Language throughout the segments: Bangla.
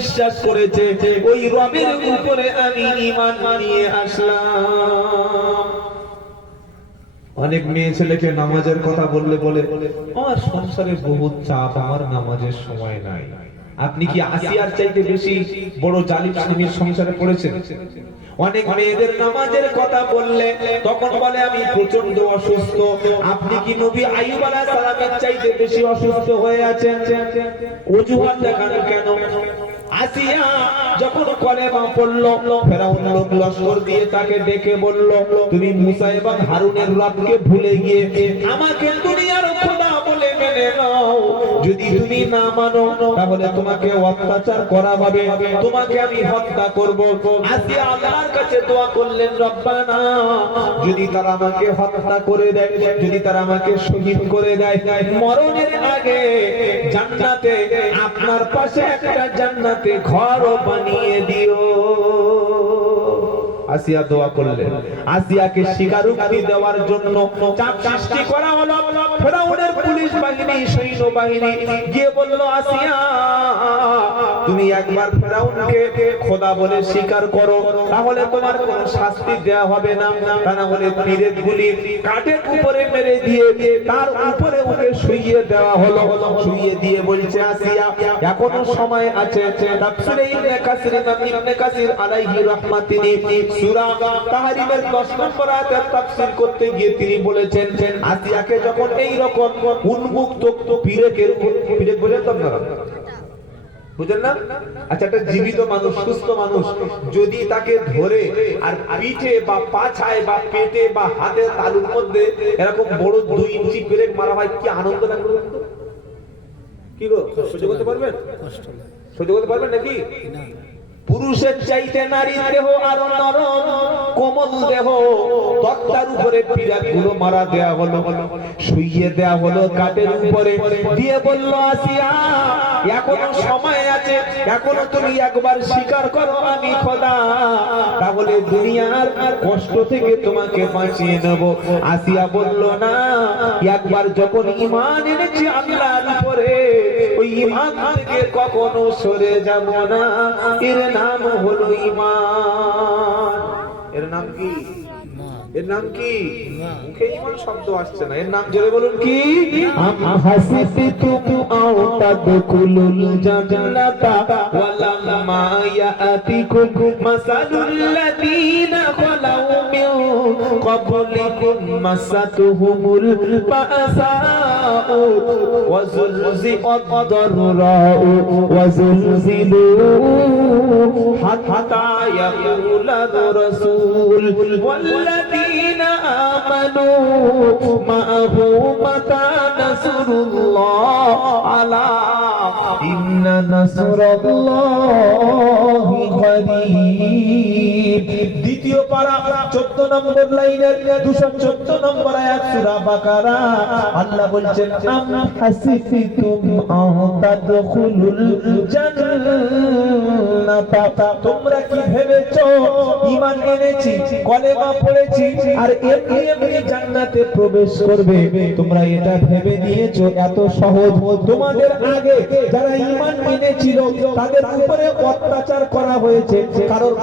বিশ্বাস করেছে ওই রবের উপরে আমি ইমান নিয়ে আসলাম। অনেক মেয়ে ছেলেকে নামাজের কথা বললে বলে, আমার সংসারে বহুত চাপ, আমার নামাজের সময় নাই। আপনি কি আসিয়ার চাইতে বেশি বড় জালিম স্বামীর সংসারে পড়েছেন? অনেক মেয়েদের নামাজের কথা বললে তখন বলে, আমি প্রচণ্ড অসুস্থ। আপনি কি নবী আইয়ুব আলাইহিস সালামের চাইতে বেশি অসুস্থ হয়ে আছেন? অজুহাত দেখান কেন? আসিয়া যখন কলেমা পড়ল, ফেরাউন লোক লস্কর দিয়ে তাকে ডেকে বলল, তুমি মুসা এবং হারুনের রবকে ভুলে গিয়ে আমাকে তুমি না মানো, তাহলে তোমাকে অত্যাচার করা হবে। তোমাকে আমি হত্যা করব। আসিয়া আল্লাহর কাছে দোয়া করলেন, রব্বানা, যদি তারা আমাকে হত্যা করে দেয়, যদি তারা আমাকে শহীদ করে দেয়, মরণের আগে জান্নাতে, আপনার পাশে একটা জান্নাতে ঘরও বানিয়ে দিও। আসিয়া দোয়া করলেন। আসিয়াকে স্বীকারোক্তি দেওয়ার জন্য চাপ সৃষ্টি করা হলো। ফেরাউনের পুলিশ বাহিনী সৈন্য বাহিনী গিয়ে বলল, আসিয়া তুমি একবার ফেরাউনকে খোদা বলে স্বীকার করো, তাহলে তোমার কোনো শাস্তি দেয়া হবে না। তা না হলে তীরের গুলি কাঠের উপরে মেরে দিয়ে, তার উপরে ওকে শুইয়ে দেওয়া হলো। শুইয়ে দিয়ে বলছে, আসিয়া, এখনও সময় আছে। তাফসীরে ইবনে কাসির, ইমাম ইবনে কাসির আলাইহি রাহমাতিনি সূরা তাহরিমের 10 নম্বর আয়াতে তাফসীর করতে গিয়ে তিনি বলেছেন, আসিয়াকে যখন এই রকম উন্মুক্ত পীরেকের পীরেক বোঝেন তো আপনারা? বুঝলেন না? আচ্ছা একটা জীবিত মানুষ সুস্থ মানুষ যদি তাকে ধরে আর পিঠে বা পাছায় বা পেটে বা হাতে তালুর মধ্যে এরকম বড় দুই ইঞ্চি ব্রেক মারা হয় কি আনন্দ লাগবে কি গো সহ্য করতে পারবেন? সহ্য করতে পারবেন নাকি? পুরুষের চাইতে নারীর দেহ আরও নরম, কোমল দেহ। তক্তার উপরে পিরাকগুলো মারা দেয়া হলো, শুইয়ে দেয়া হলো কাঠের উপরে। দিয়ে বলল, আসিয়া, এখনও সময় আছে, এখনও তুমি একবার স্বীকার করো আমি খোদা। তাহলে দুনিয়ার কষ্ট থেকে তোমাকে বাঁচিয়ে নেব। আসিয়া বলল, না, একবার যখন ইমান এনেছি আল্লাহর উপরে ওই ইমান থেকে কখনো সরে যাব না। এর নাম হলো ইমান এর নাম কি? এর নাম কি? মুখে ইমান শব্দ আসছে না। এর নাম জোরে বলুন কি? আম হাসিবতুম আও তাদখুলুল জান্নাতা ওয়ালাম্মা ইয়াতিকুম মাসালুল লাযীনা খালাউ قبلكم مستهم البأساء وزلزئت الضراء وزلزلوا حتى يقول الرسول والذين آمنوا ما معه متى نصر الله على إن نصر الله قريب দ্বিতীয় পারা, চোদ্দ নম্বর লাইনের দুশো চোদ্দ নম্বর আয়াত সূরা বাকারা। আল্লাহ বলছেন তোমরা কি এনেছি পড়েছি, আর এমনি এমনি জান্নাতে প্রবেশ করবে। তোমরা এটা ভেবে নিয়েছো? এত সহজ। তোমাদের আগে যারা ঈমান এনেছিল, তাদের উপরে অত্যাচার করা হয়েছে, কারোর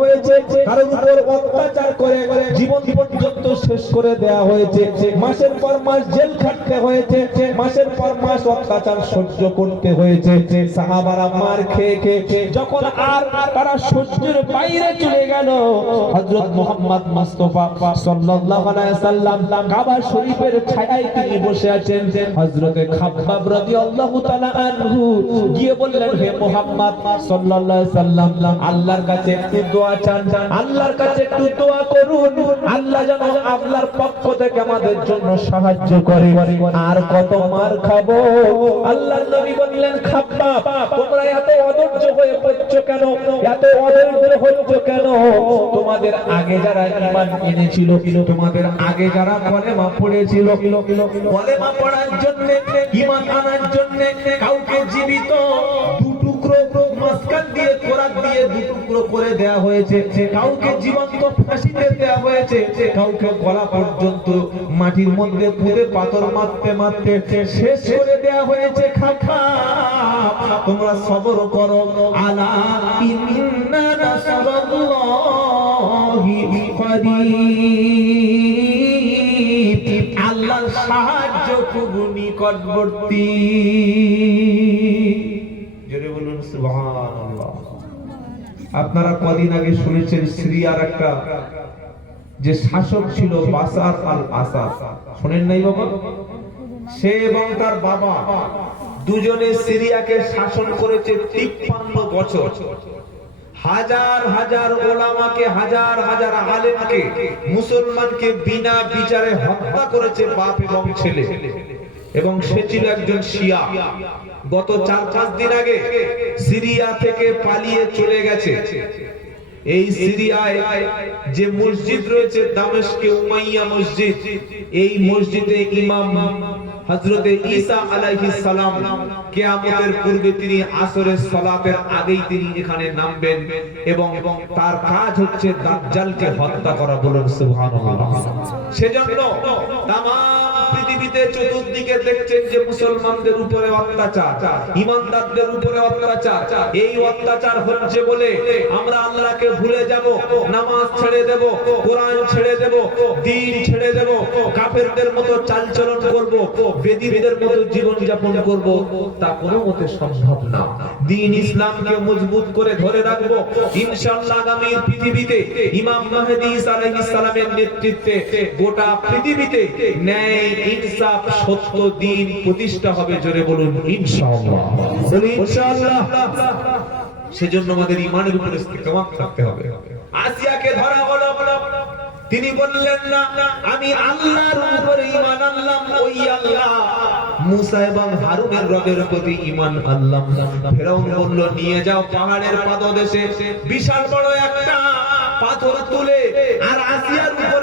হয়েছে কারোর উপর অত্যাচার করে জীবন পর্যন্ত শেষ করে দেয়া হয়েছে। মাসের পর মাস জেল খাটতে হয়েছে। মাসের পর মাস অত্যাচার সহ্য করতে হয়েছে। সাহাবারা মার খেয়ে খেয়ে যখন আর তারা সহ্যের বাইরে চলে গেল, হযরত মুহাম্মদ মুস্তাফা সাল্লাল্লাহু আলাইহি সাল্লাম কাবা শরীফের ছায়ায় তিনি বসে আছেন। হযরতে খাব্বাব রাদিয়াল্লাহু তাআলা আনহু গিয়ে বললেন, হে মুহাম্মদ সাল্লাল্লাহু আলাইহি সাল্লাম আল্লাহর কাছে একটু দোয়া চান। আল্লাহর কাছে একটু দোয়া করুন। আল্লাহ যেন আল্লাহর পক্ষ থেকে আমাদের জন্য সাহায্য করে। আর কত মার খাব? আল্লাহর নবী বললেন খাব্বাব তোমরা এত অধৈর্য হয়ে পড়ছো কেন? এত অধৈর্য হচ্ছ কেন? তোমাদের আগে যারা ঈমান এনেছিল, তোমাদের আগে যারা কলেমা পড়েছিল, কলেমা পড়ার জন্য, ঈমান আনার জন্য কাউকে জীবিত টুকরো মাসকান দিয়ে কোরআন দিয়ে দুটুকরো করে দেয়া হয়েছে। কাউকে জীবন্ত ফাঁসিতে দেয়া হয়েছে। কাউকে গলা পর্যন্ত মাটির মধ্যে পুঁতে পাথর মারতে মারতে শেষ করে দেয়া হয়েছে খাখা। তোমরা সবর করো, আলা ইন্না নাসরাল্লাহি করিব আল্লাহর সাহায্য খুব নিকটবর্তী। আপনারা কদিন আগে শুনেছেন সিরিয়ার একটা যে শাসক ছিল বাসার আল আসাদ। শোনেন নাই বাবা? সে এবং তার বাবা দুজনে সিরিয়াকে শাসন করেছে তিপ্পান্ন বছর। হাজার হাজার ওলামাকে, হাজার হাজার আলেমকে, মুসলমানকে বিনা বিচারে হত্যা করেছে বাপ এবং ছেলে। এবং সে ছিল একজন শিয়া। গত চার, পাঁচ দিন আগে সিরিয়া থেকে পালিয়ে চলে গেছে। এই সিরিয়ায় যে মসজিদ রয়েছে দামেশকে উমাইয়া মসজিদ, এই মসজিদে ইমাম হযরতে ঈসা আলাইহিস সালাম কিয়ামতের পূর্বে তিনি আসরের সালাতের আগেই তিনি এখানে নামবেন এবং তার কাজ হচ্ছে দাজ্জালকে হত্যা করা বলুন সুবহানাল্লাহ। সেজন্য তাম পৃথিবীতে চতুর্দিকে দেখছেন যে মুসলমানদের উপরে অত্যাচার, ইমানদারদের উপরে অত্যাচার। এই অত্যাচার হচ্ছে বলে আমরা আল্লাহকে ভুলে যাব, নামাজ ছেড়ে দেব, কোরআন ছেড়ে দেব, দিন ছেড়ে দেব, কাফেরদের মতো চালচলন করব বেদিদের মতো জীবন যাপন করব। তা কোনো মতে সম্ভব না। দিন ইসলামকে মজবুত করে ধরে রাখব। ইনশাআল্লাহ আগামী পৃথিবীতে ইমাম মাহদি আলাইহিস সালামের নেতৃত্বে গোটা পৃথিবীতে ন্যায় ইনসাফ সত্য দিন প্রতিষ্ঠা হবে, জোরে বলুন, ইনশাআল্লাহ। সেজন্য আমাদের ইমানের থাকতে হবে। আসিয়াকে ধরা তিনি বললেন, না, আমি আল্লাহর ঈমান আনলাম, ওই আল্লাহ। মুসা এবং হারুনের রবের প্রতি ঈমান আনলাম। ফেরাউন বলল, নিয়ে যাও পাহাড়ের পাদদেশে। বিশাল বড় একটা পাথর তুলে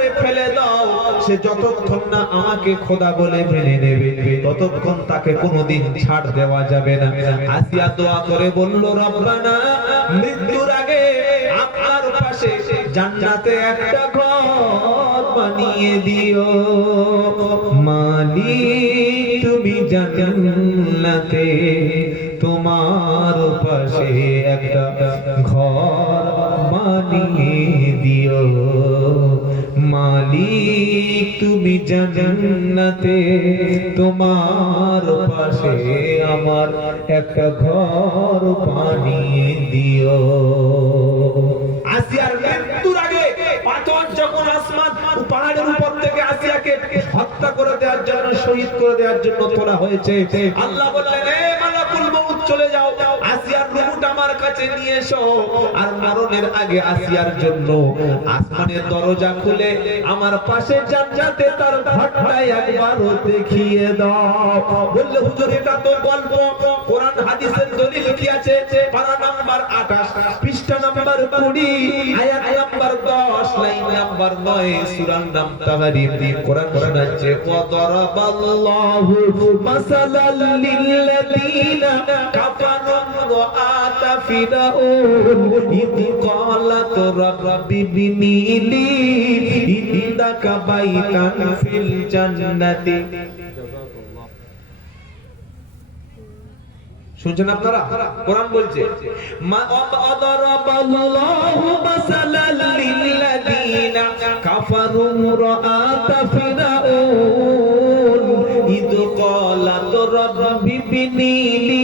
উপরে ফেলে দাও। সে যতক্ষণ না আমাকে খোদা বলে মেনে নেবে, ততক্ষণ তাকে কোনোদিন ছাড় দেওয়া যাবে না। আসিয়া দোয়া করে বলল, রব্বানা, মৃত্যুর আগে আপনার পাশে জান্নাতে একটা ঘর বানিয়ে দিও। মালিক, তুমি জান্নাতে তোমার পাশে একটা ঘর বানিয়ে দিও। মালিক তুমি জান্নাতে তোমার পাশে আমার একটা ঘর বানিয়ে দিও। আসিয়ার মৃত্যুর আগে পাথর যখন আসমান পাহাড়ের উপর থেকে আসিয়াকে হত্যা করে দেওয়ার জন্য শহীদ করে দেওয়ার জন্য তোলা হয়েছে আল্লাহ বললেন কাছে নিয়ে এসো। আর মরণের আগে আসিয়ার জন্য আসমানের দরজা খুলে আমার পাশে জান্নাতে তার ঘরটা একবারও দেখিয়ে দাও। বললে, হুজুর, এটা তো গল্প। কোরআন, হাদিসের দলিল কি আছে? পারা নাম্বার 28 পৃষ্ঠা নাম্বার 20 আয়াত নাম্বার 10 লাইন নাম্বার 9 সূরা নাম তাবারিম কোরআন শোনাচ্ছে ওয়া দারাবাল্লাহু মাসালাল লিল্লাযিনা কাফারু ওয়াআতা ফিরাউন ইদ ক্বালাত রাব্বি বিনিলি ইন্দাকা বাইতান ফিল জান্নাতি। শুনছেন আপনারা কোরআন বলছে মা ইদ ক্বালাত রাব্বি বিনিলি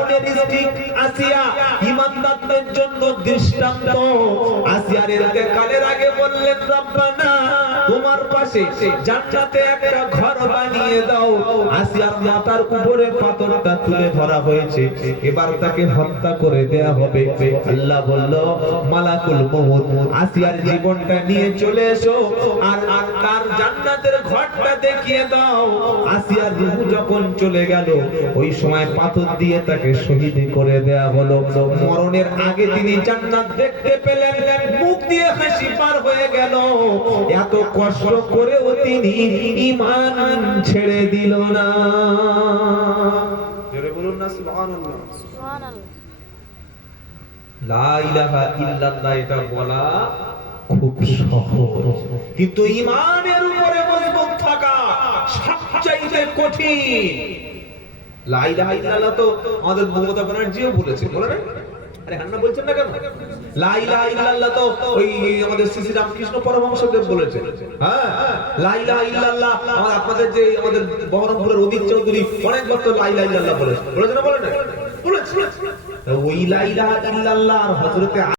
আসিয়ার এবার তাকে হত্যা করে দেয়া হবে। আল্লাহ বলল, মালাকুল আসিয়ার জীবনটা নিয়ে চলে এসো আর আর তার জান্নাতের ঘরটা দেখিয়ে দাও। আসিয়ার যখন চলে গেল, ওই সময় পাথর দিয়ে তাকে শহীদ করে দেয়া হলো। মরণের আগে তিনি জান্নাত দেখতে পেলেন। মুখ দিয়ে হাসি পার হয়ে গেল। এত কষ্ট করেও তিনি ঈমান ছেড়ে দিল না। জোরে বলুন না, সুবহানাল্লাহ। সুবহানাল্লাহ। লা ইলাহা ইল্লাল্লাহ, এটা বলা খুব সহজ। কিন্তু ইমানের উপরে মজবুত থাকা কঠিন। লা ইলাহা ইল্লাল্লাহ তো আমাদের মমতা ব্যানার্জিও বলেছে বলে না আরে বলছেন না কেন? লা ইলাহা ইল্লাল্লাহ তো ওই আমাদের শ্রী রামকৃষ্ণ পরমহংসদেব হ্যাঁ লা ইলাহা ইল্লাল্লাহ আমাদের আপনাদের যে আমাদের বহরমপুরের অদিত চৌধুরী অনেকবার তো লা ইলাহা ইল্লাল্লাহ বলেছে বলেছে না বলে না বলেছে ওই লা ইলাহা ইল্লাল্লাহ আর হযরতে